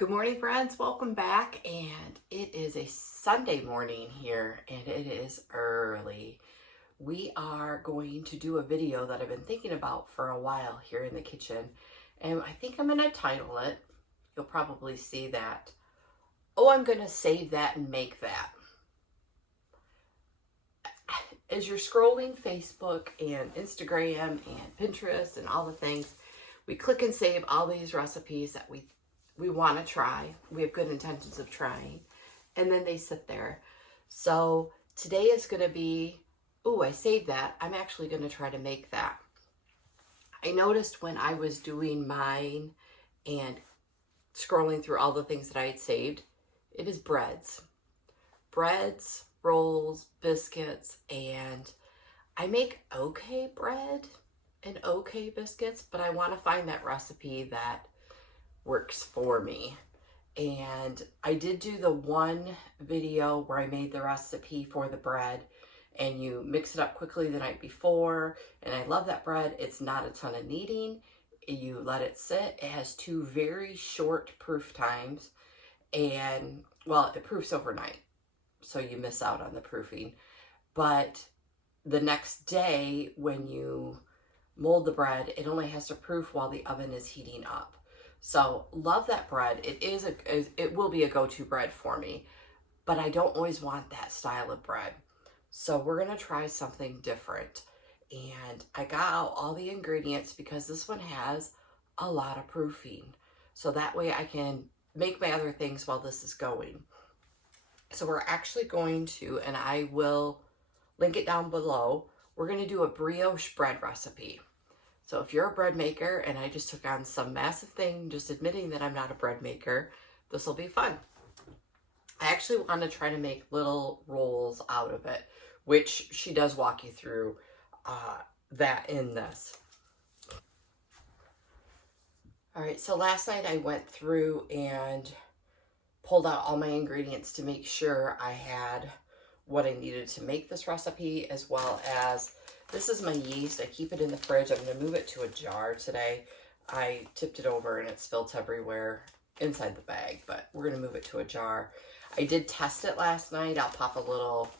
Good morning, friends. Welcome back. And it is a Sunday morning here, and it is early. We are going to do a video that I've been thinking about for a while here in the kitchen, and I think I'm going to title it. You'll probably see that. Oh, I'm going to save that and make that. As you're scrolling Facebook and Instagram and Pinterest and all the things, we click and save all these recipes that we want to try. We have good intentions of trying, and then they sit there. So today is going to be, oh, I saved that. I'm actually going to try to make that. I noticed when I was doing mine and scrolling through all the things that I had saved, it is breads, rolls, biscuits, and I make okay bread and okay biscuits, but I want to find that recipe that works for me. And I did do the one video where I made the recipe for the bread, and you mix it up quickly the night before, and I love that bread. It's not a ton of kneading. You let it sit. It has 2 very short proof times, and well, it proofs overnight, so you miss out on the proofing. But the next day when you mold the bread, it only has to proof while the oven is heating up. So love that bread. It will be a go-to bread for me, but I don't always want that style of bread. So we're gonna try something different. And I got out all the ingredients because this one has a lot of proofing. So that way I can make my other things while this is going. So we're actually going to, and I will link it down below, we're gonna do a brioche bread recipe. So if you're a bread maker, and I just took on some massive thing, just admitting that I'm not a bread maker, this will be fun. I actually want to try to make little rolls out of it, which she does walk you through that in this. All right, so last night I went through and pulled out all my ingredients to make sure I had what I needed to make this recipe, as well as this is my yeast. I keep it in the fridge. I'm going to move it to a jar today. I tipped it over and it spilled everywhere inside the bag, but we're going to move it to a jar. I did test it last night. I'll pop a little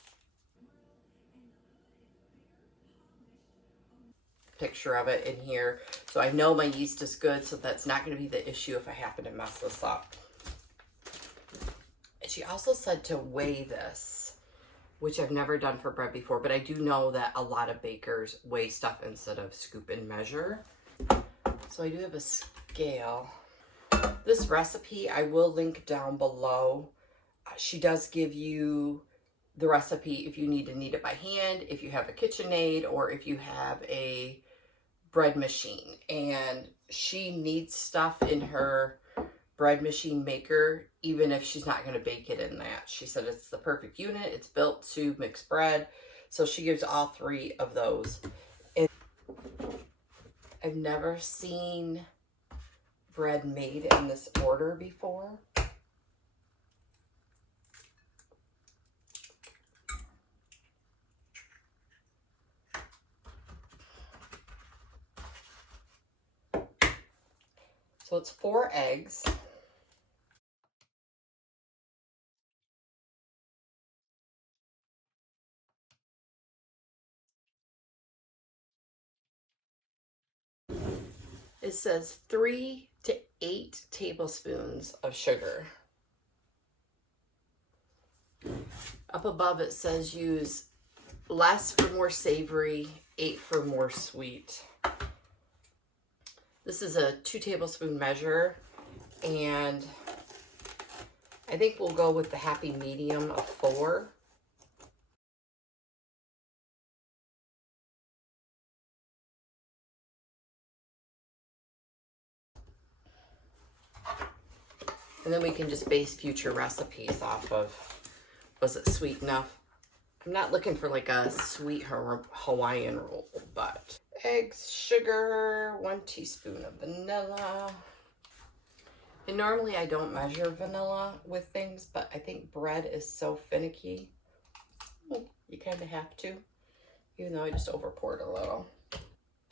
picture of it in here. So I know my yeast is good, so that's not going to be the issue if I happen to mess this up. And she also said to weigh this, which I've never done for bread before, but I do know that a lot of bakers weigh stuff instead of scoop and measure. So I do have a scale. This recipe I will link down below. She does give you the recipe if you need to knead it by hand, if you have a KitchenAid, or if you have a bread machine. And she kneads stuff in her bread machine maker, even if she's not going to bake it in that. She said it's the perfect unit. It's built to mix bread. So she gives all 3 of those. And I've never seen bread made in this order before. So it's 4 eggs. It says 3 to 8 tablespoons of sugar. Up above it says use less for more savory, 8 for more sweet. This is a 2 tablespoon measure, and I think we'll go with the happy medium of 4. And then we can just base future recipes off of, was it sweet enough? I'm not looking for like a sweet Hawaiian roll, but eggs, sugar, 1 teaspoon of vanilla. And normally I don't measure vanilla with things, but I think bread is so finicky. You kind of have to, even though I just over poured a little.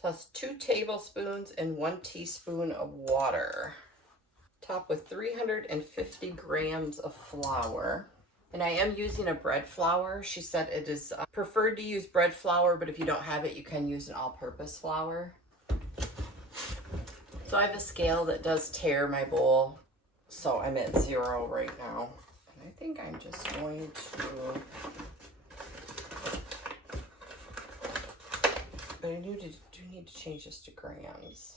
Plus 2 tablespoons and 1 teaspoon of water. top with 350 grams of flour. And I am using a bread flour. She said it is preferred to use bread flour, but if you don't have it, you can use an all-purpose flour. So I have a scale that does tare my bowl, so I'm at 0 right now. And I think I'm just going to, but I do need to change this to grams.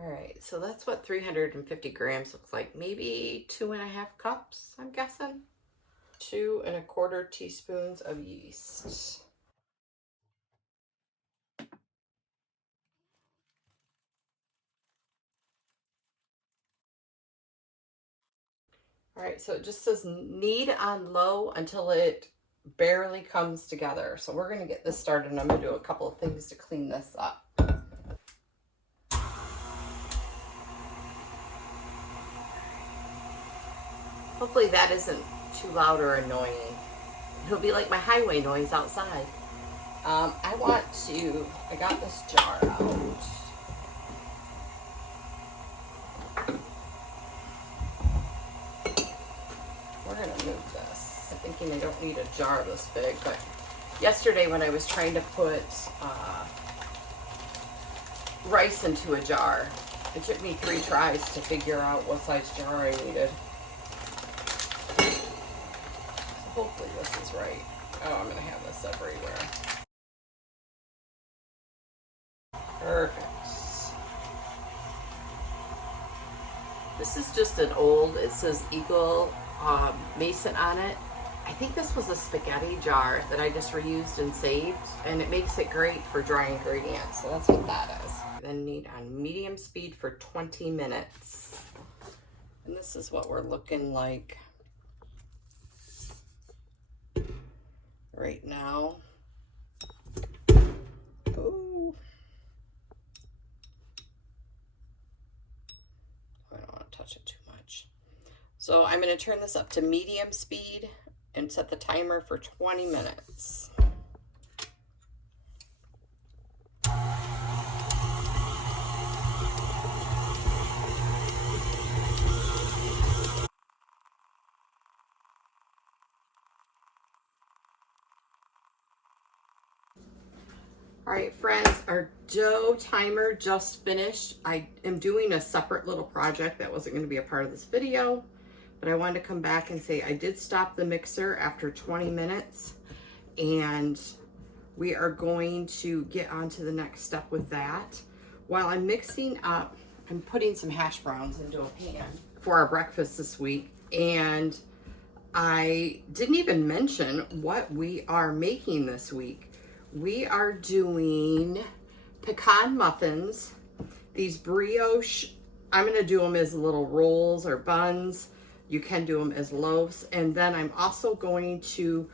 All right, so that's what 350 grams looks like. Maybe 2.5 cups, I'm guessing. 2 1/4 teaspoons of yeast. All right, so it just says knead on low until it barely comes together. So we're gonna get this started, and I'm gonna do a couple of things to clean this up. Hopefully that isn't too loud or annoying. It'll be like my highway noise outside. I got this jar out. We're gonna move this. I'm thinking I don't need a jar this big, but yesterday when I was trying to put rice into a jar, it took me 3 tries to figure out what size jar I needed. So hopefully this is right. Oh, I'm gonna have this everywhere. Perfect. This is just an old, it says Eagle Mason on it. I think this was a spaghetti jar that I just reused and saved, and it makes it great for dry ingredients. So that's what that is. Then knead on medium speed for 20 minutes. And this is what we're looking like right now. Ooh. I don't want to touch it too much. So I'm going to turn this up to medium speed and set the timer for 20 minutes. All right, friends, our dough timer just finished. I am doing a separate little project that wasn't going to be a part of this video, but I wanted to come back and say I did stop the mixer after 20 minutes, and we are going to get on to the next step with that. While I'm mixing up, I'm putting some hash browns into a pan for our breakfast this week, and I didn't even mention what we are making this week. We are doing pecan muffins, these brioche. I'm going to do them as little rolls or buns. You can do them as loaves. And then I'm also going to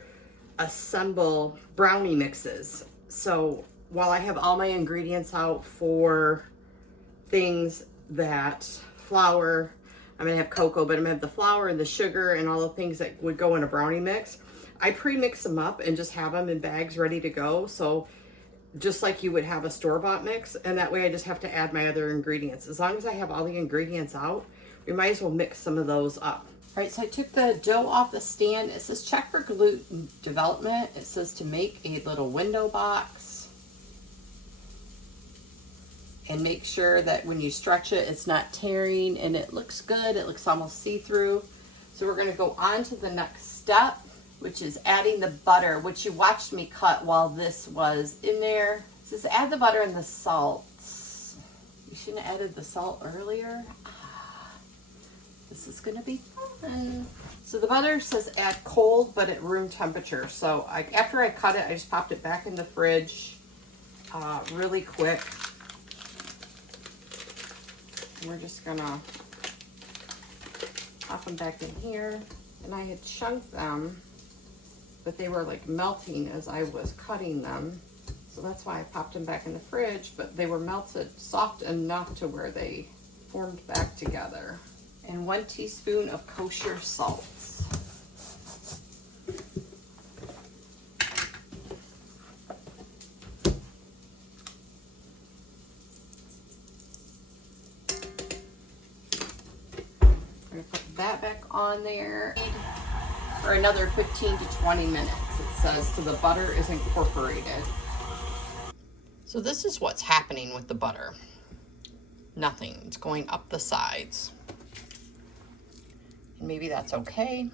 assemble brownie mixes. So while I have all my ingredients out for things that flour, I'm going to have cocoa, but I'm going to have the flour and the sugar and all the things that would go in a brownie mix. I pre-mix them up and just have them in bags ready to go. So just like you would have a store-bought mix, and that way I just have to add my other ingredients. As long as I have all the ingredients out, we might as well mix some of those up. All right, so I took the dough off the stand. It says check for gluten development. It says to make a little window box and make sure that when you stretch it, it's not tearing, and it looks good. It looks almost see-through. So we're gonna go on to the next step, which is adding the butter, which you watched me cut while this was in there. It says add the butter and the salt. You shouldn't have added the salt earlier. This is gonna be fun. So the butter says add cold, but at room temperature. So after I cut it, I just popped it back in the fridge really quick. We're just gonna pop them back in here. And I had chunked them, but they were like melting as I was cutting them. So that's why I popped them back in the fridge, but they were melted soft enough to where they formed back together. And 1 teaspoon of kosher salt. that back on there for another 15 to 20 minutes, it says, so the butter is incorporated. So this is what's happening with the butter. Nothing. It's going up the sides. And maybe that's okay.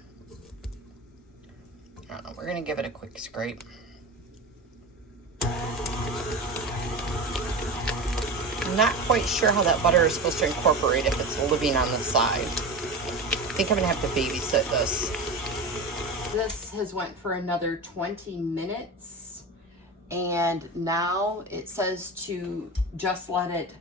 I don't know. We're going to give it a quick scrape. I'm not quite sure how that butter is supposed to incorporate if it's living on the side. I think I'm going to have to babysit this. This has went for another 20 minutes. And now it says to just let it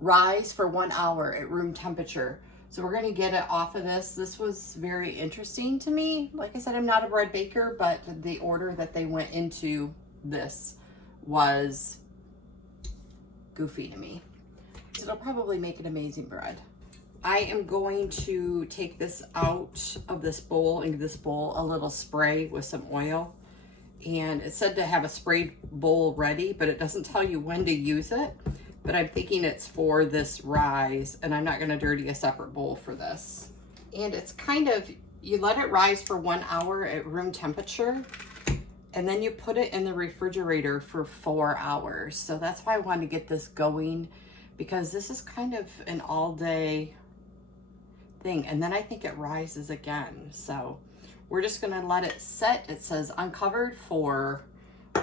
rise for 1 hour at room temperature. So we're going to get it off of this. This was very interesting to me. Like I said, I'm not a bread baker, but the order that they went into this was goofy to me. So it'll probably make an amazing bread. I am going to take this out of this bowl, into this bowl, a little spray with some oil. And it said to have a sprayed bowl ready, but it doesn't tell you when to use it. But I'm thinking it's for this rise, and I'm not going to dirty a separate bowl for this. And it's kind of, you let it rise for 1 hour at room temperature, and then you put it in the refrigerator for 4 hours. So that's why I wanted to get this going, because this is kind of an all-day thing. And then I think it rises again. So we're just going to let it set. It says uncovered for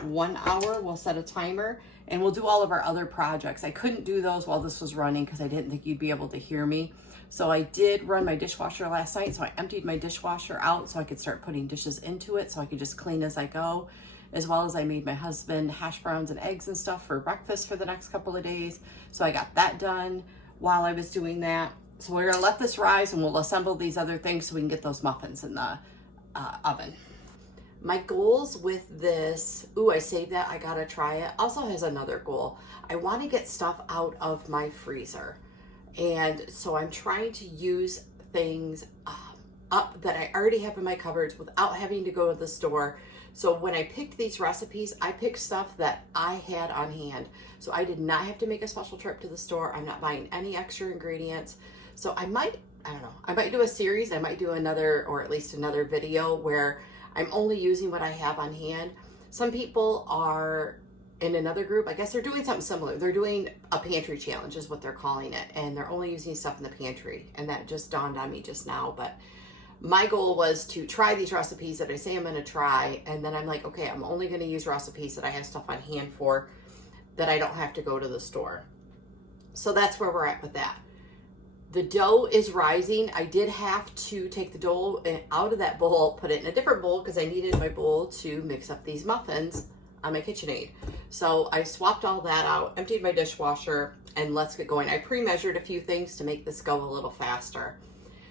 1 hour. We'll set a timer, and we'll do all of our other projects. I couldn't do those while this was running because I didn't think you'd be able to hear me. So I did run my dishwasher last night, so I emptied my dishwasher out so I could start putting dishes into it so I could just clean as I go, as well as I made my husband hash browns and eggs and stuff for breakfast for the next couple of days. So I got that done while I was doing that. So we're gonna let this rise, and we'll assemble these other things so we can get those muffins in the oven. My goals with this, ooh, I saved that, I gotta try it, also has another goal. I wanna get stuff out of my freezer. And so I'm trying to use things up that I already have in my cupboards without having to go to the store. So when I picked these recipes, I picked stuff that I had on hand. So I did not have to make a special trip to the store. I'm not buying any extra ingredients. So I might do a series. I might do another, or at least another video where I'm only using what I have on hand. Some people are in another group, I guess they're doing something similar. They're doing a pantry challenge is what they're calling it. And they're only using stuff in the pantry. And that just dawned on me just now. But my goal was to try these recipes that I say I'm gonna try. And then I'm like, okay, I'm only gonna use recipes that I have stuff on hand for, that I don't have to go to the store. So that's where we're at with that. The dough is rising. I did have to take the dough out of that bowl, put it in a different bowl because I needed my bowl to mix up these muffins on my KitchenAid. So I swapped all that out, emptied my dishwasher, and let's get going. I pre-measured a few things to make this go a little faster.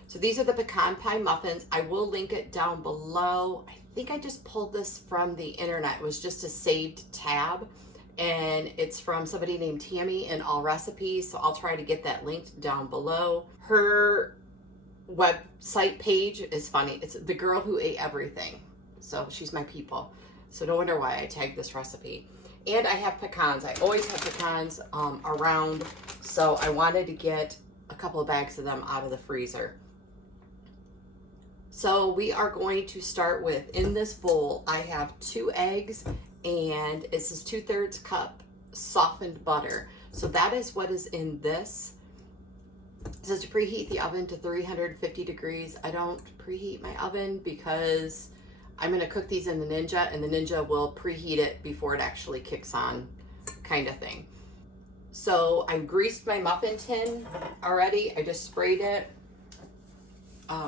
So these are the Pecan Pie Muffins. I will link it down below. I think I just pulled this from the internet. It was just a saved tab. And it's from somebody named Tammy in All Recipes, so I'll try to get that linked down below. Her website page is funny. It's The Girl Who Ate Everything. So she's my people. So no wonder why I tagged this recipe. And I have pecans. I always have pecans around, so I wanted to get a couple of bags of them out of the freezer. So we are going to start with, in this bowl, I have 2 eggs, and this is 2/3 cup softened butter. So that is what is in this. It says to preheat the oven to 350 degrees. I don't preheat my oven because I'm gonna cook these in the Ninja, and the Ninja will preheat it before it actually kicks on, kind of thing. So I greased my muffin tin already. I just sprayed it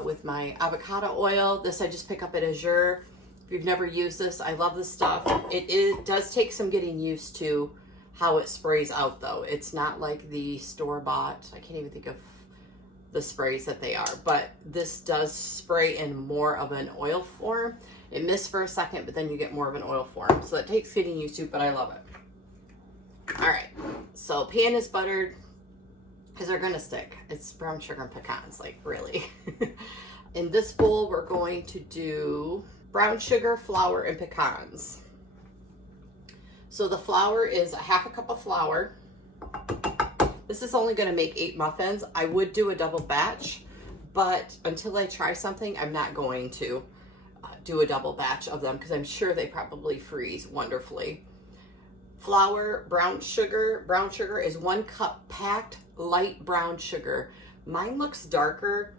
with my avocado oil. This I just pick up at AZURE. If you've never used this, I love this stuff. It does take some getting used to how it sprays out though. It's not like the store-bought, I can't even think of the sprays that they are, but this does spray in more of an oil form. It missed for a second, but then you get more of an oil form. So it takes getting used to, but I love it. All right, so pan is buttered because they're gonna stick. It's brown sugar and pecans, like really. In this bowl, we're going to do brown sugar, flour, and pecans. So the flour is a 1/2 cup of flour. This is only gonna make 8 muffins. I would do a double batch, but until I try something, I'm not going to do a double batch of them because I'm sure they probably freeze wonderfully. Flour, brown sugar. Brown sugar is 1 cup packed light brown sugar. Mine looks darker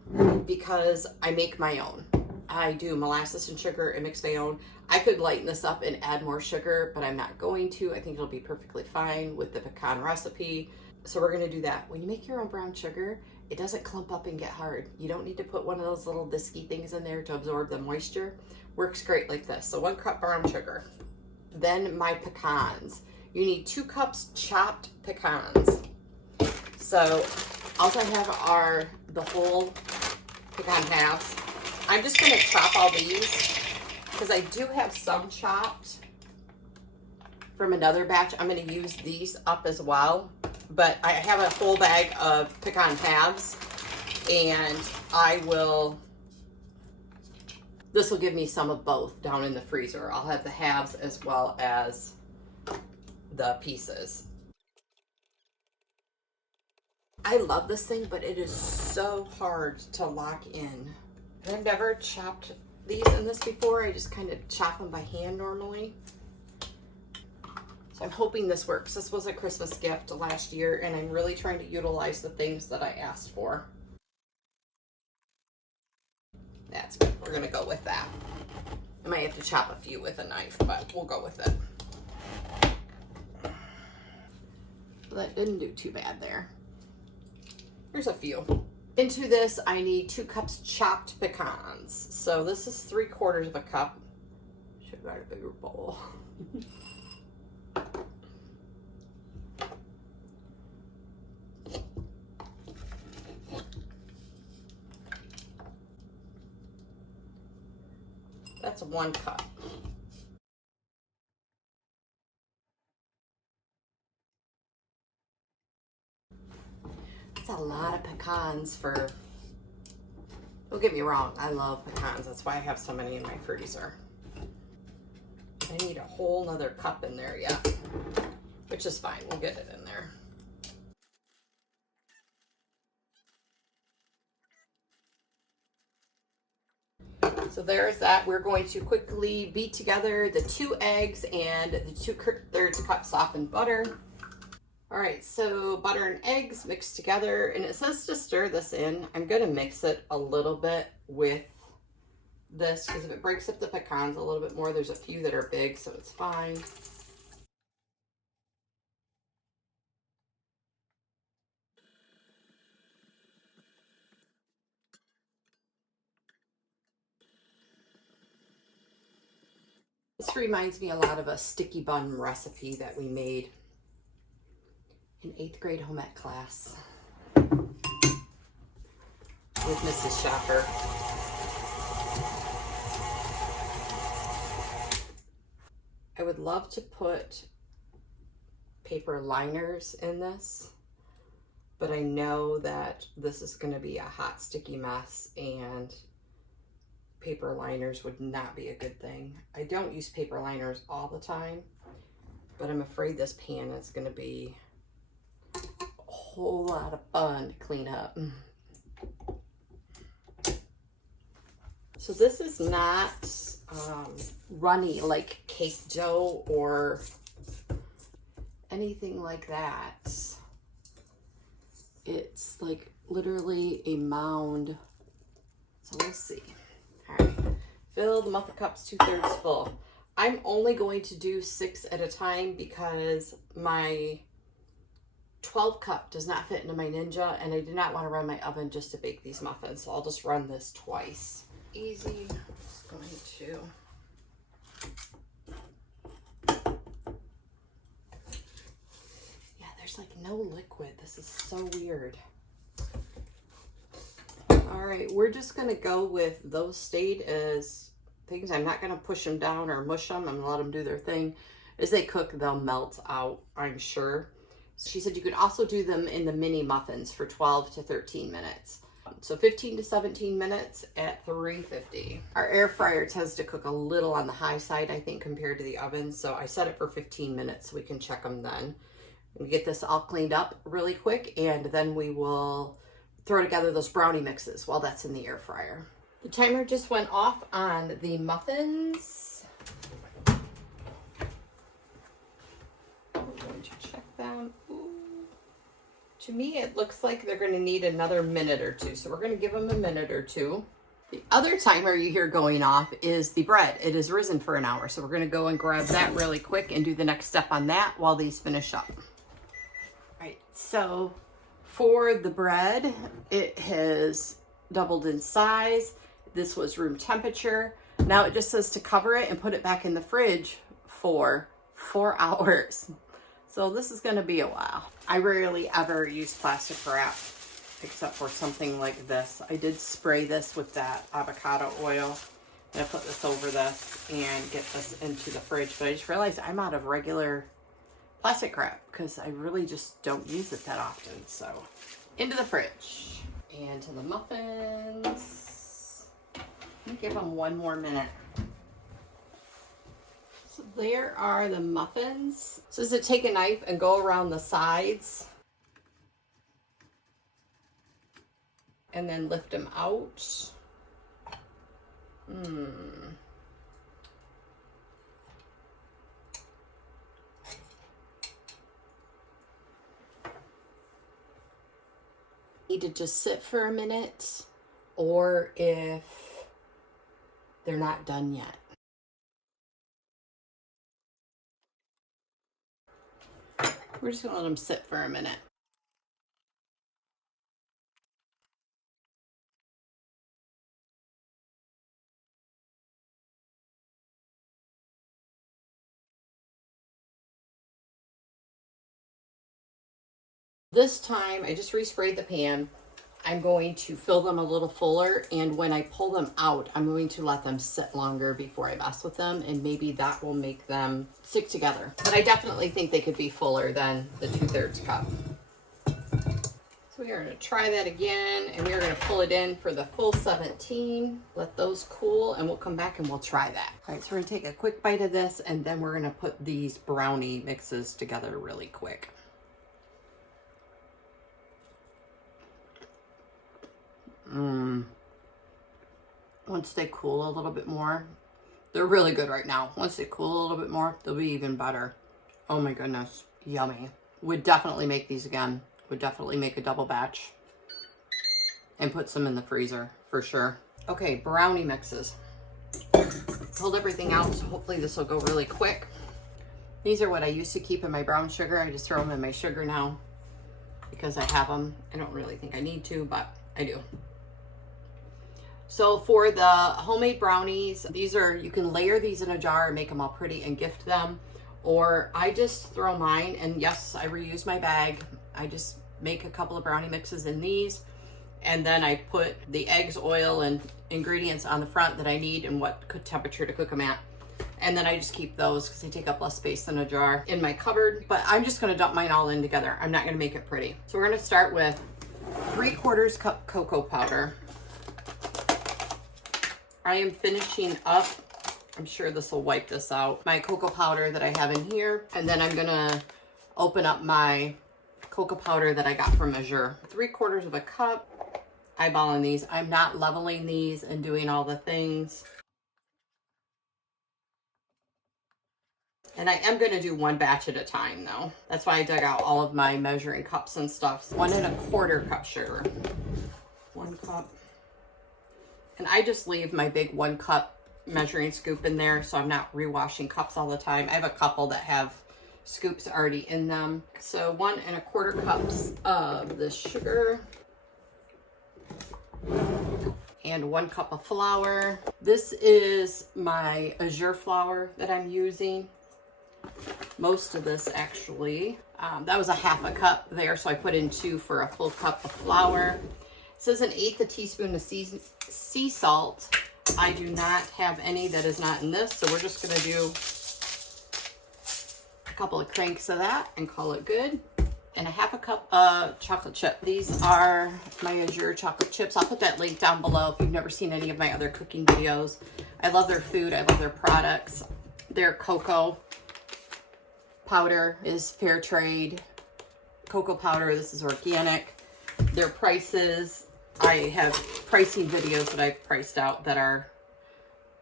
because I make my own. I do molasses and sugar and mix my own. I could lighten this up and add more sugar, but I'm not going to. I think it'll be perfectly fine with the pecan recipe. So we're gonna do that. When you make your own brown sugar, it doesn't clump up and get hard. You don't need to put one of those little disky things in there to absorb the moisture. Works great like this. So 1 cup brown sugar. Then my pecans. You need 2 cups chopped pecans. So all I have are the whole pecan halves. I'm just gonna chop all these because I do have some chopped from another batch. I'm gonna use these up as well. But I have a whole bag of pecan halves, and this will give me some of both down in the freezer. I'll have the halves as well as the pieces. I love this thing, but it is so hard to lock in. I've never chopped these in this before. I just kind of chop them by hand normally. So I'm hoping this works. This was a Christmas gift last year, and I'm really trying to utilize the things that I asked for. That's good. We're gonna go with that. I might have to chop a few with a knife, but we'll go with it. Well, that didn't do too bad there. Here's a few. Into this, I need 2 cups chopped pecans. So this is 3/4 of a cup. Should have got a bigger bowl. That's 1 cup. That's a lot of pecans for, don't get me wrong, I love pecans. That's why I have so many in my freezer. I need a whole nother cup in there yet, which is fine. We'll get it in there. So there's that. We're going to quickly beat together the 2 eggs and the 2/3 cup softened butter. All right, so butter and eggs mixed together, and it says to stir this in. I'm gonna mix it a little bit with this because if it breaks up the pecans a little bit more, there's a few that are big, so it's fine. This reminds me a lot of a sticky bun recipe that we made in 8th grade home ec class with Mrs. Shopper. I would love to put paper liners in this, but I know that this is going to be a hot, sticky mess, and paper liners would not be a good thing. I don't use paper liners all the time, but I'm afraid this pan is going to be a whole lot of fun to clean up. So this is not runny like cake dough or anything like that. It's like literally a mound. So we'll see. All right, fill the muffin cups 2/3 full. I'm only going to do 6 at a time because my 12 cup does not fit into my Ninja, and I did not want to run my oven just to bake these muffins, so I'll just run this twice. Easy. Just going to there's like no liquid. This is so weird. All right, we're just gonna go with those stayed as things. I'm not gonna push them down or mush them. I'm gonna let them do their thing. As they cook, they'll melt out, I'm sure. She said you could also do them in the mini muffins for 12 to 13 minutes. So 15 to 17 minutes at 350. Our air fryer tends to cook a little on the high side, I think, compared to the oven. So I set it for 15 minutes so we can check them then. We get this all cleaned up really quick, and then we will throw together those brownie mixes while that's in the air fryer. The timer just went off on the muffins. I'm going to check them. Ooh. To me, it looks like they're going to need another minute or two. So we're going to give them a minute or two. The other timer you hear going off is the bread. It has risen for an hour. So we're going to go and grab that really quick and do the next step on that while these finish up. All right, so for the bread, it has doubled in size. This was room temperature. Now it just says to cover it and put it back in the fridge for 4 hours. So this is going to be a while. I rarely ever use plastic wrap except for something like this. I did spray this with that avocado oil. And I put this over this and get this into the fridge. But I just realized I'm out of regular plastic wrap because I really just don't use it that often. So into the fridge. And to the muffins. Let me give them one more minute. So there are the muffins. So does it take a knife and go around the sides and then lift them out? Need to just sit for a minute, or if they're not done yet. We're just gonna let them sit for a minute. This time, I just resprayed the pan. I'm going to fill them a little fuller, and when I pull them out, I'm going to let them sit longer before I mess with them, and maybe that will make them stick together. But I definitely think they could be fuller than the 2/3 cup. So we are going to try that again, and we are going to pull it in for the full 17. Let those cool, and we'll come back and we'll try that. All right, so we're going to take a quick bite of this, and then we're going to put these brownie mixes together really quick. Once they cool a little bit more, they're really good right now. Once they cool a little bit more, they'll be even better. Oh my goodness, yummy. Would definitely make these again. Would definitely make a double batch and put some in the freezer for sure. Okay, brownie mixes. Pulled everything out, so hopefully this will go really quick. These are what I used to keep in my brown sugar. I just throw them in my sugar now because I have them. I don't really think I need to, but I do. So for the homemade brownies, these are, you can layer these in a jar and make them all pretty and gift them. Or I just throw mine, and yes, I reuse my bag. I just make a couple of brownie mixes in these, and then I put the eggs, oil, and ingredients on the front that I need and what temperature to cook them at. And then I just keep those because they take up less space than a jar in my cupboard. But I'm just gonna dump mine all in together. I'm not gonna make it pretty. So we're gonna start with 3/4 cup cocoa powder. I am finishing up, I'm sure this will wipe this out, my cocoa powder that I have in here. And then I'm gonna open up my cocoa powder that I got from AZURE. 3/4 cup, eyeballing these. I'm not leveling these and doing all the things. And I am gonna do one batch at a time though. That's why I dug out all of my measuring cups and stuff. 1¼ cup sugar. 1 cup. And I just leave my big 1 cup measuring scoop in there, so I'm not rewashing cups all the time. I have a couple that have scoops already in them. So 1¼ cups of the sugar. And 1 cup of flour. This is my AZURE flour that I'm using. Most of this actually. That was a ½ cup there, so I put in 2 for a full cup of flour. It says 1/8 teaspoon of sea salt. I do not have any that is not in this, so we're just gonna do a couple of cranks of that and call it good. And a ½ cup of chocolate chip. These are my AZURE chocolate chips. I'll put that link down below if you've never seen any of my other cooking videos. I love their food, I love their products. Their cocoa powder is fair trade. Cocoa powder, this is organic. Their prices, I have pricing videos that I've priced out that are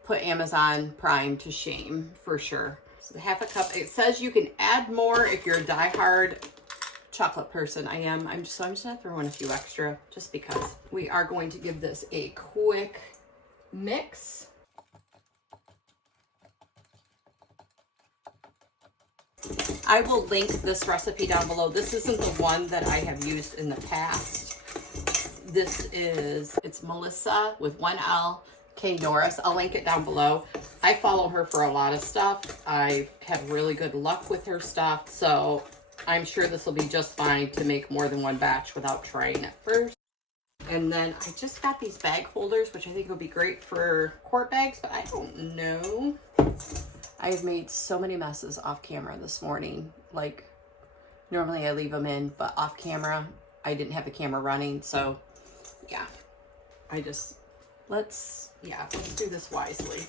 put Amazon Prime to shame for sure. So half a cup. It says you can add more if you're a diehard chocolate person. I'm just gonna throw in a few extra just because. We are going to give this a quick mix. I will link this recipe down below. This isn't the one that I have used in the past. It's Melissa with 1L, K Norris. I'll link it down below. I follow her for a lot of stuff. I have really good luck with her stuff, so I'm sure this will be just fine to make more than one batch without trying it first. And then I just got these bag holders, which I think would be great for quart bags, but I don't know. I've made so many messes off camera this morning. Like, normally I leave them in, but off camera, I didn't have the camera running, so yeah. Let's do this wisely.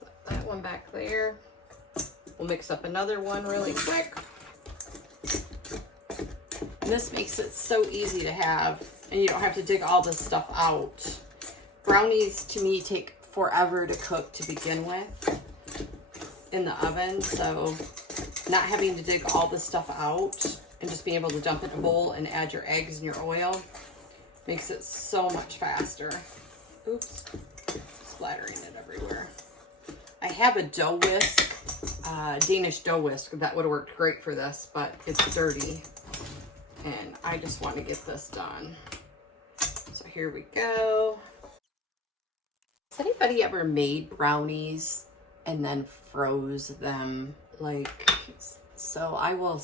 Put that one back there. We'll mix up another one really quick. And this makes it so easy to have, and you don't have to dig all this stuff out. Brownies, to me, take forever to cook to begin with in the oven, so not having to dig all this stuff out and just being able to dump it in a bowl and add your eggs and your oil makes it so much faster. Oops, splattering it everywhere. I have a dough whisk, Danish dough whisk, that would have worked great for this, but it's dirty. And I just want to get this done. So here we go. Has anybody ever made brownies and then froze them? Like, so I will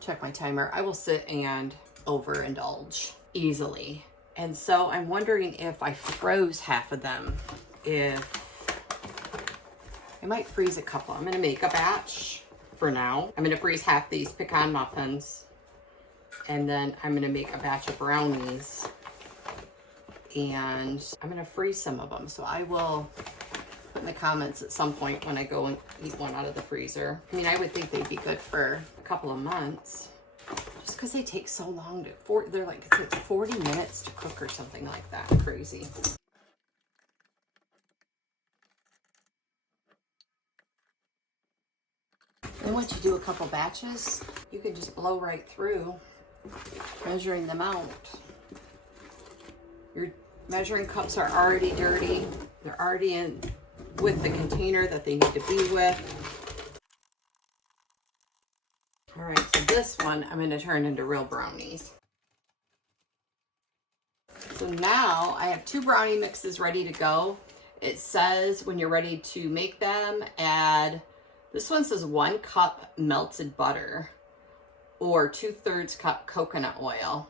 check my timer. I will sit and overindulge easily. And so I'm wondering if I froze half of them, I might freeze a couple. I'm going to make a batch for now. I'm going to freeze half these pecan muffins. And then I'm going to make a batch of brownies. And I'm going to freeze some of them. So I will put in the comments at some point when I go and eat one out of the freezer. I mean, I would think they'd be good for a couple of months. Just because they take so long they're like, it takes 40 minutes to cook or something like that. Crazy. And once you do a couple batches, you can just blow right through, measuring them out. Your measuring cups are already dirty. They're already in with the container that they need to be with. All right, so this one I'm going to turn into real brownies. So now I have 2 brownie mixes ready to go. It says when you're ready to make them, this one says 1 cup melted butter or 2/3 cup coconut oil,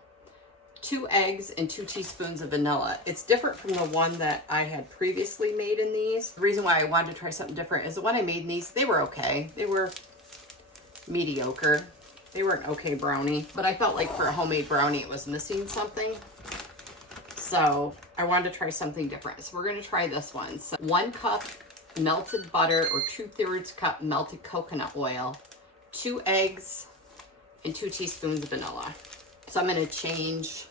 2 eggs, and 2 teaspoons of vanilla. It's different from the one that I had previously made in these. The reason why I wanted to try something different is the one I made in these, they were okay. They were mediocre. They were an okay brownie, but I felt like for a homemade brownie, it was missing something. So I wanted to try something different. So we're going to try this one. So 1 cup melted butter or 2/3 cup melted coconut oil, 2 eggs, and 2 teaspoons of vanilla. So I'm going to change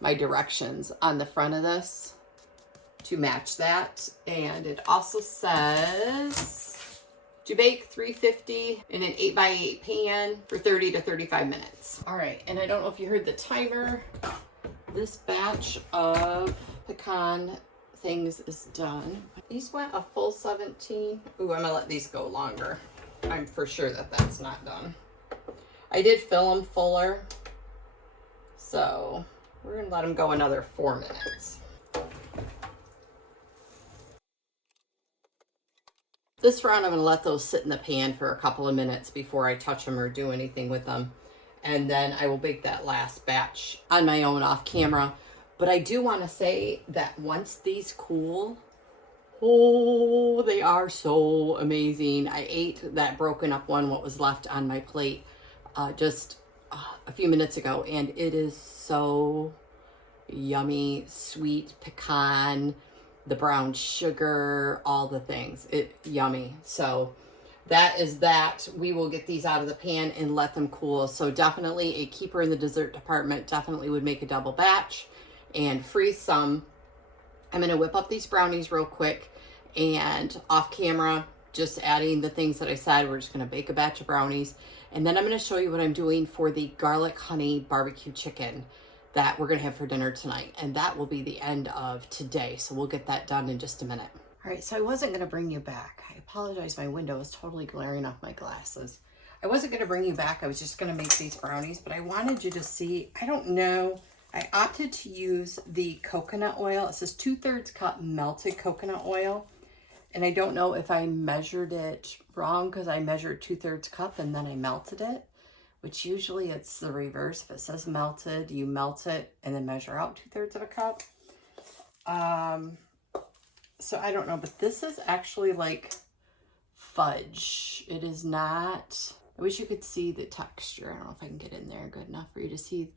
my directions on the front of this to match that. And it also says to bake 350 in an 8x8 pan for 30 to 35 minutes. All right, and I don't know if you heard the timer. This batch of pecan things is done. These went a full 17. Ooh, I'm gonna let these go longer. I'm for sure that that's not done. I did fill them fuller, so we're gonna let them go another 4 minutes. This round, I'm gonna let those sit in the pan for a couple of minutes before I touch them or do anything with them. And then I will bake that last batch on my own off camera. But I do want to say that once these cool, oh, they are so amazing. I ate that broken up one, what was left on my plate, just a few minutes ago, and it is so yummy, sweet pecan, the brown sugar, all the things. Yummy. So that is that. We will get these out of the pan and let them cool. So definitely a keeper in the dessert department. Definitely would make a double batch and freeze some. I'm going to whip up these brownies real quick, and off camera, just adding the things that I said. We're just going to bake a batch of brownies. And then I'm going to show you what I'm doing for the garlic honey barbecue chicken that we're going to have for dinner tonight. And that will be the end of today. So we'll get that done in just a minute. All right, so I wasn't going to bring you back. I apologize, my window is totally glaring off my glasses. I wasn't going to bring you back. I was just going to make these brownies, but I wanted you to see, I don't know, I opted to use the coconut oil. It says 2/3 cup melted coconut oil. And I don't know if I measured it wrong because I measured 2/3 cup and then I melted it, which usually it's the reverse. If it says melted, you melt it and then measure out 2/3 of a cup. So I don't know, but this is actually like fudge. It is not, I wish you could see the texture. I don't know if I can get in there good enough for you to see.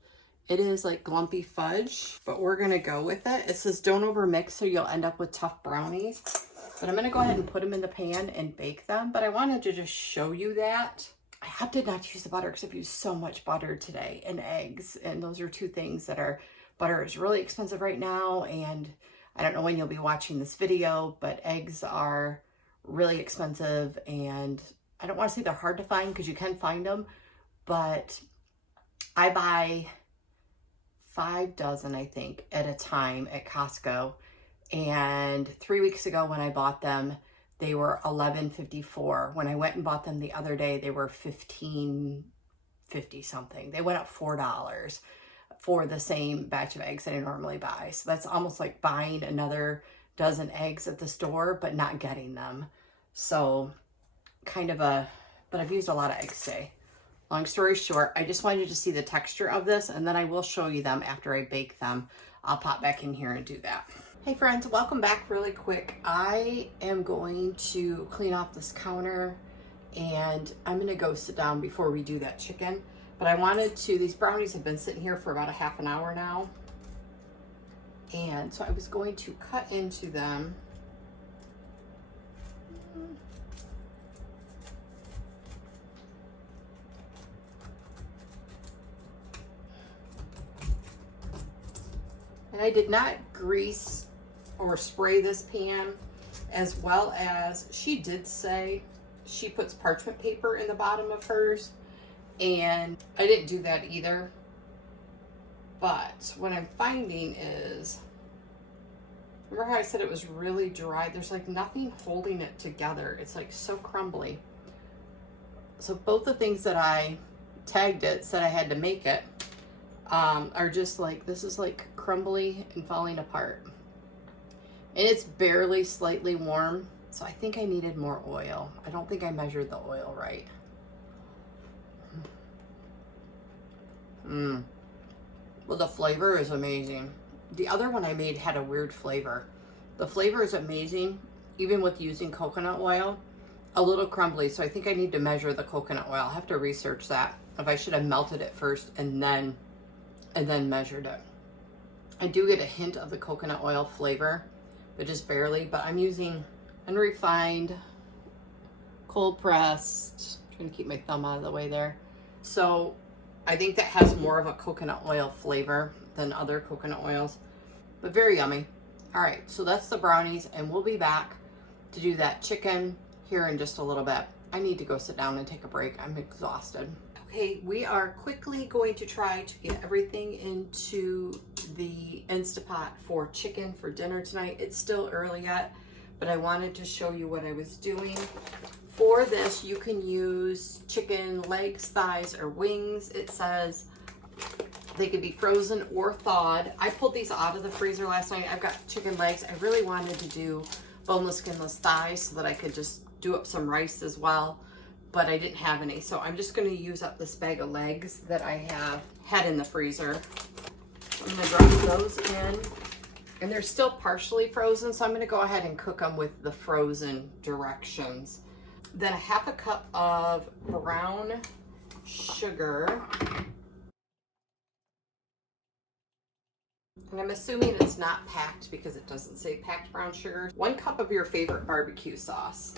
It is like lumpy fudge, but we're gonna go with it. It says don't overmix so you'll end up with tough brownies. But I'm gonna go ahead and put them in the pan and bake them. But I wanted to just show you that. I opted not to use the butter because I've used so much butter today, and eggs. And those are two things that are, butter is really expensive right now. And I don't know when you'll be watching this video, but eggs are really expensive. And I don't wanna say they're hard to find because you can find them, but I buy 5 dozen, I think, at a time at Costco. And 3 weeks ago when I bought them, they were $11.54. When I went and bought them the other day, they were $15.50 something. They went up $4 for the same batch of eggs that I normally buy. So that's almost like buying another dozen eggs at the store, but not getting them. So kind of a, but I've used a lot of eggs today. Long story short, I just wanted you to see the texture of this, and then I will show you them after I bake them. I'll pop back in here and do that. Hey friends, welcome back really quick. I am going to clean off this counter, and I'm gonna go sit down before we do that chicken. But I wanted to, these brownies have been sitting here for about a half an hour now. And so I was going to cut into them. And I did not grease or spray this pan, as well as she did say she puts parchment paper in the bottom of hers, and I didn't do that either. But what I'm finding is, remember how I said it was really dry? There's like nothing holding it together. It's like so crumbly. So both the things that I tagged it, said I had to make it, are just like, this is like crumbly and falling apart. And it's barely slightly warm, so I think I needed more oil. I don't think I measured the oil right. Well, the flavor is amazing. The other one I made had a weird flavor. The flavor is amazing, even with using coconut oil. A little crumbly, so I think I need to measure the coconut oil. I'll have to research that, if I should have melted it first and then measured it. I do get a hint of the coconut oil flavor, but just barely. But I'm using unrefined, cold pressed, trying to keep my thumb out of the way there. So I think that has more of a coconut oil flavor than other coconut oils, but very yummy. All right, so that's the brownies, and we'll be back to do that chicken here in just a little bit. I need to go sit down and take a break. I'm exhausted. Okay, we are quickly going to try to get everything into the Instapot for chicken for dinner tonight. It's still early yet, but I wanted to show you what I was doing. For this, you can use chicken legs, thighs, or wings. It says they could be frozen or thawed. I pulled these out of the freezer last night. I've got chicken legs. I really wanted to do boneless, skinless thighs so that I could just do up some rice as well, but I didn't have any. So I'm just gonna use up this bag of legs that I had in the freezer. I'm gonna drop those in, and they're still partially frozen, so I'm gonna go ahead and cook them with the frozen directions. Then a half a cup of brown sugar. And I'm assuming it's not packed because it doesn't say packed brown sugar. 1 cup of your favorite barbecue sauce.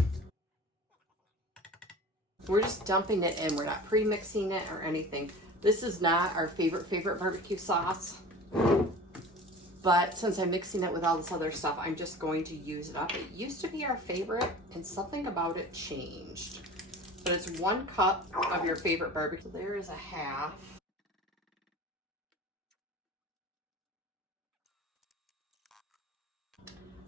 We're just dumping it in. We're not pre-mixing it or anything. This is not our favorite barbecue sauce, but since I'm mixing it with all this other stuff, I'm just going to use it up. It used to be our favorite and something about it changed. But it's 1 cup of your favorite barbecue. So there is a half.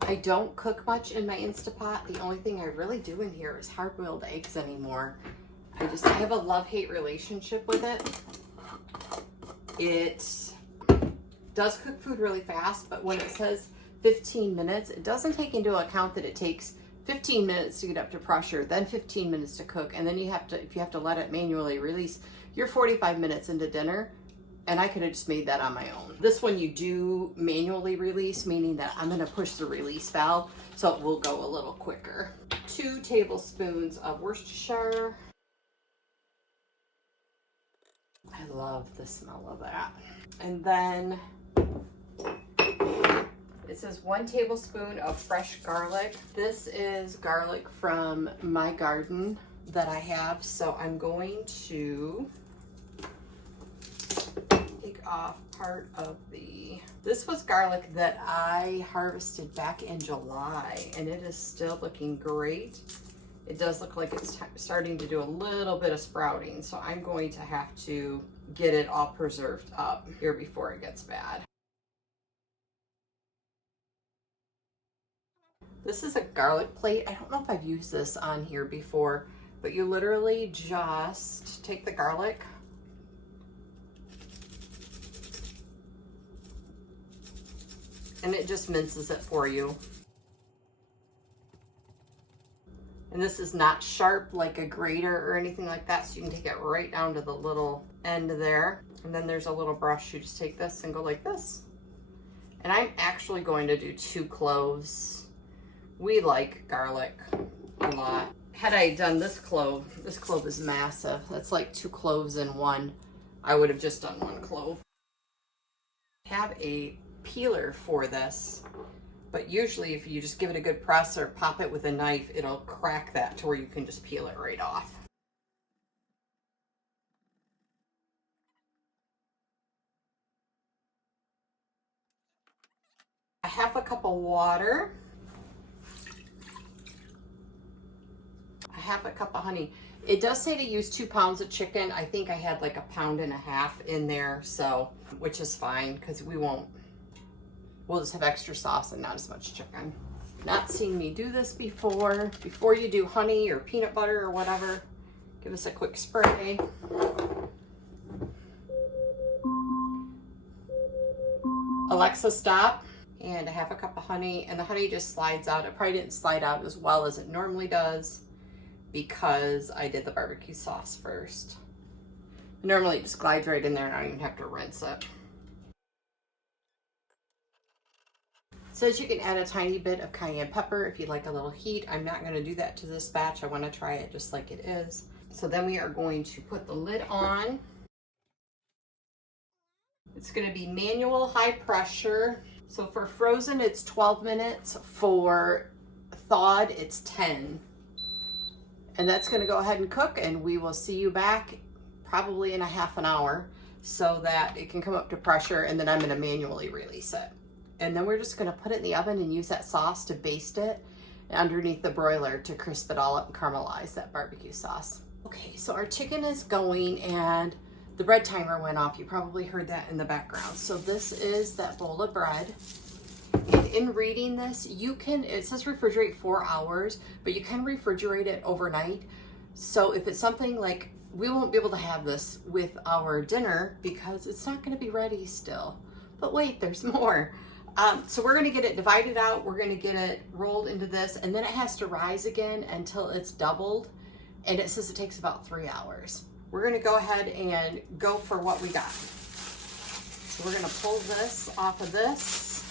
I don't cook much in my Instapot. The only thing I really do in here is hard-boiled eggs anymore. I have a love-hate relationship with it. It does cook food really fast, but when it says 15 minutes, it doesn't take into account that it takes 15 minutes to get up to pressure, then 15 minutes to cook, and then you have to, if you have to let it manually release, you're 45 minutes into dinner, and I could have just made that on my own. This one you do manually release, meaning that I'm gonna push the release valve, so it will go a little quicker. 2 tablespoons of Worcestershire. I love the smell of that. And then it says 1 tablespoon of fresh garlic. This is garlic from my garden that I have, so I'm going to take off part of this was garlic that I harvested back in July, and it is still looking great. It does look like it's starting to do a little bit of sprouting, so I'm going to have to get it all preserved up here before it gets bad. This is a garlic plate. I don't know if I've used this on here before, but you literally just take the garlic, and it just minces it for you. And this is not sharp like a grater or anything like that, so you can take it right down to the little end there. And then there's a little brush. You just take this and go like this. And I'm actually going to do 2 cloves. We like garlic a lot. Had I done this clove is massive. That's like 2 cloves in one. I would have just done 1 clove. I have a peeler for this, but usually if you just give it a good press or pop it with a knife, it'll crack that to where you can just peel it right off. A 1/2 cup of water, a 1/2 cup of honey. It does say to use 2 pounds of chicken. I think I had like 1.5 pounds in there, so, which is fine because we'll just have extra sauce and not as much chicken. Not seen me do this before. Before you do honey or peanut butter or whatever, give us a quick spray. Alexa, stop. And a 1/2 cup of honey, and the honey just slides out. It probably didn't slide out as well as it normally does because I did the barbecue sauce first. Normally it just glides right in there and I don't even have to rinse it. It says you can add a tiny bit of cayenne pepper if you'd like a little heat. I'm not going to do that to this batch. I want to try it just like it is. So then we are going to put the lid on. It's going to be manual high pressure. So for frozen, it's 12 minutes. For thawed, it's 10. And that's going to go ahead and cook, and we will see you back probably in a 1/2 hour so that it can come up to pressure, and then I'm going to manually release it. And then we're just going to put it in the oven and use that sauce to baste it underneath the broiler to crisp it all up and caramelize that barbecue sauce. Okay, so our chicken is going and the bread timer went off. You probably heard that in the background. So this is that bowl of bread. And in reading this, it says refrigerate 4 hours, but you can refrigerate it overnight. So if it's something like, we won't be able to have this with our dinner because it's not going to be ready still. But wait, there's more. So we're going to get it divided out. We're going to get it rolled into this, and then it has to rise again until it's doubled. And it says it takes about 3 hours. We're going to go ahead and go for what we got. So we're going to pull this off of this.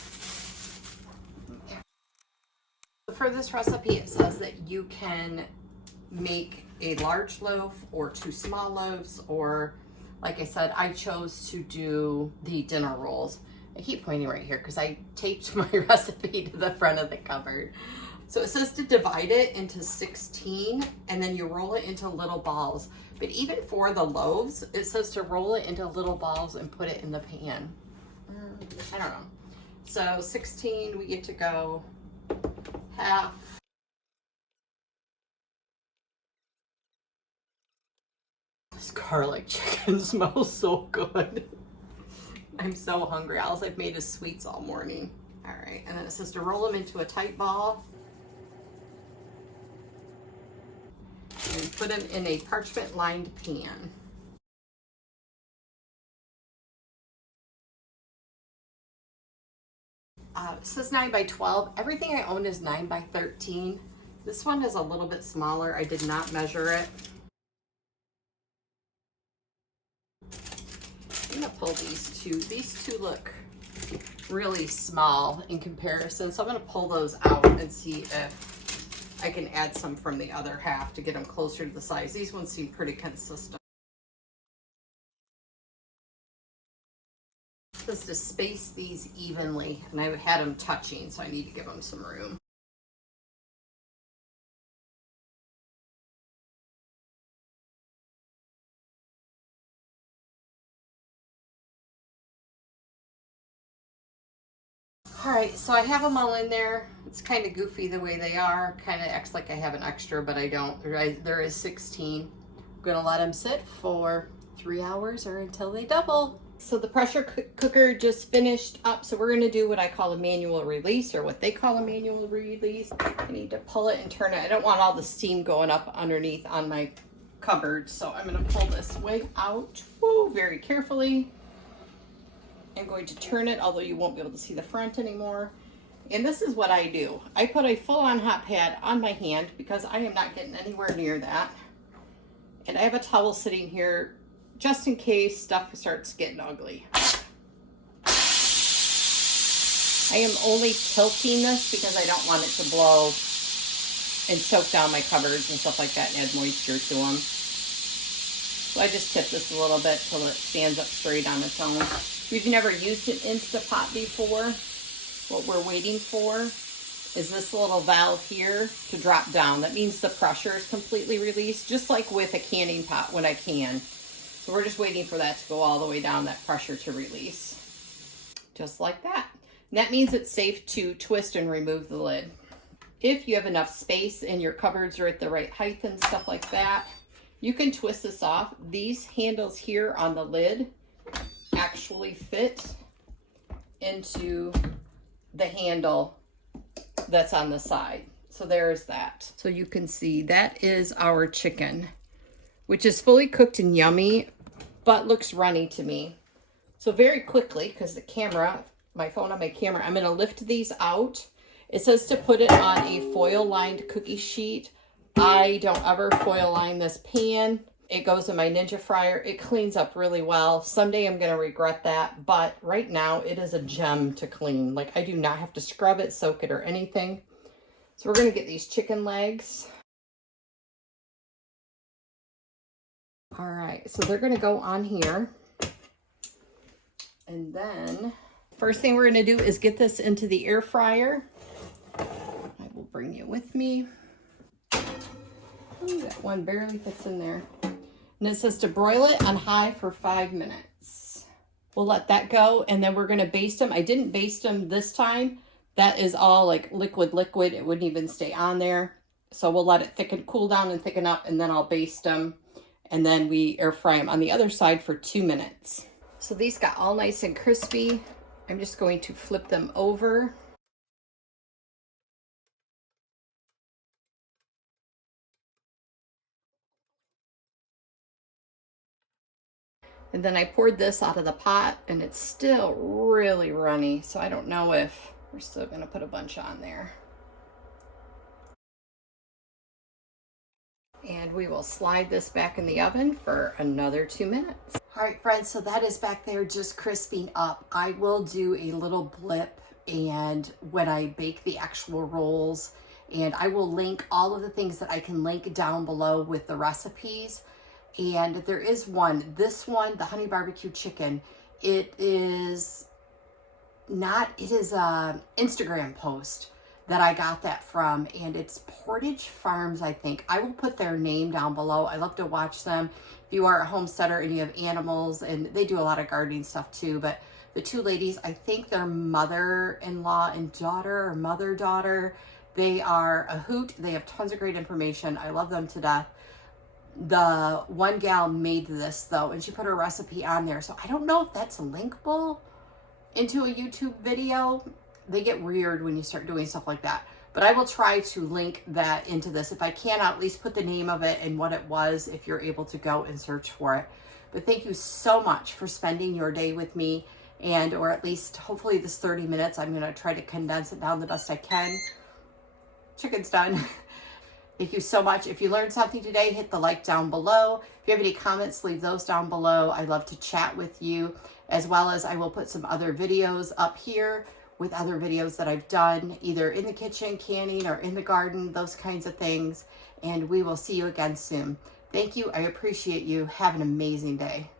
For this recipe, it says that you can make a large loaf or 2 small loaves, or like I said, I chose to do the dinner rolls. I keep pointing right here because I taped my recipe to the front of the cupboard. So it says to divide it into 16 and then you roll it into little balls. But even for the loaves, it says to roll it into little balls and put it in the pan. I don't know. So 16, we get to go half. This garlic chicken smells so good. I'm so hungry. All I've made is sweets all morning. All right, and then it says to roll them into a tight ball. And put them in a parchment lined pan. It says 9 by 12. Everything I own is 9 by 13. This one is a little bit smaller. I did not measure it. I'm gonna pull these two. These two look really small in comparison, so I'm gonna pull those out and see if I can add some from the other half to get them closer to the size. These ones seem pretty consistent. It says to space these evenly, and I've had them touching, so I need to give them some room. All right, so I have them all in there. It's kind of goofy the way they are. Kind of acts like I have an extra, but I don't. There is 16. I'm gonna let them sit for 3 hours or until they double. So the pressure cooker just finished up. So we're gonna do what I call a manual release, or what they call a manual release. I need to pull it and turn it. I don't want all the steam going up underneath on my cupboard. So I'm gonna pull this wing out, very carefully. I'm going to turn it, although you won't be able to see the front anymore. And this is what I do. I put a full-on hot pad on my hand because I am not getting anywhere near that. And I have a towel sitting here just in case stuff starts getting ugly. I am only tilting this because I don't want it to blow and choke down my cupboards and stuff like that and add moisture to them. So I just tip this a little bit till it stands up straight on its own. If you've never used an Instapot before, what we're waiting for is this little valve here to drop down. That means the pressure is completely released, just like with a canning pot when I can. So we're just waiting for that to go all the way down, that pressure to release. Just like that. And that means it's safe to twist and remove the lid. If you have enough space and your cupboards are at the right height and stuff like that, you can twist this off. These handles here on the lid actually fit into the handle that's on the side. So there's that. So you can see that is our chicken, which is fully cooked and yummy, but looks runny to me. So very quickly, because the camera, my phone on my camera, I'm gonna lift these out. It says to put it on a foil lined cookie sheet. I don't ever foil line this pan. It goes in my Ninja fryer. It cleans up really well. Someday I'm going to regret that, but right now it is a gem to clean. Like, I do not have to scrub it, soak it, or anything. So we're going to get these chicken legs. All right, so they're going to go on here. And then first thing we're going to do is get this into the air fryer. I will bring you with me. Ooh, that one barely fits in there. And it says to broil it on high for 5 minutes. We'll let that go, and then we're going to baste them. I didn't baste them this time. That is all like liquid. It wouldn't even stay on there. So we'll let it cool down and thicken up, and then I'll baste them. And then we air fry them on the other side for 2 minutes. So these got all nice and crispy. I'm just going to flip them over. And then I poured this out of the pot, and it's still really runny. So I don't know if we're still going to put a bunch on there. And we will slide this back in the oven for another 2 minutes. All right, friends, so that is back there just crisping up. I will do a little blip and when I bake the actual rolls, and I will link all of the things that I can link down below with the recipes. And there is one, this one, the honey barbecue chicken. It is a Instagram post that I got that from, and it's Portage Farms, I think. I will put their name down below. I love to watch them. If you are a homesteader and you have animals, and they do a lot of gardening stuff too, but the two ladies, I think they're mother-in-law and daughter, or mother-daughter. They are a hoot. They have tons of great information. I love them to death. The one gal made this though, and she put her recipe on there. So I don't know if that's linkable into a YouTube video. They get weird when you start doing stuff like that. But I will try to link that into this. If I can, I'll at least put the name of it and what it was if you're able to go and search for it. But thank you so much for spending your day with me, and or at least hopefully this 30 minutes. I'm going to try to condense it down the best I can. Chicken's done. Thank you so much. If you learned something today, hit the like down below. If you have any comments, leave those down below. I love to chat with you, as well as I will put some other videos up here with other videos that I've done, either in the kitchen, canning, or in the garden, those kinds of things. And we will see you again soon. Thank you. I appreciate you. Have an amazing day.